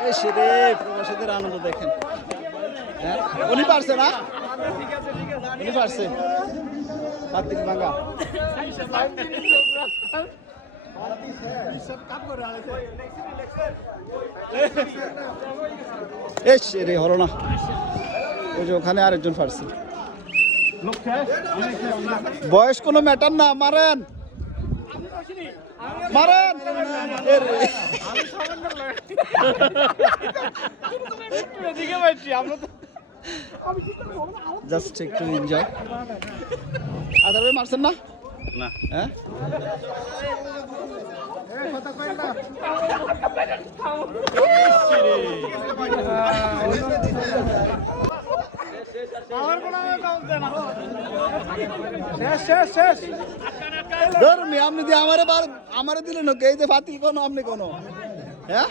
প্রবাসীদের আনন্দ দেখেন। হ্যাঁ? উনি পারছে না? উনি পারছে। কার্তিক হলো না। ওই যে ওখানে আরেকজন পারছে। বয়স কোনো ম্যাটার না, মারেন। মারেন। জাস্ট একটু এনজয় ভাই মারছেন না? না। হ্যাঁ? ধরুন আপনি দিয়ে আমারে বার আমারে দিলেন এই যে ফাতিল কোনো আপনি কোনো? হ্যাঁ?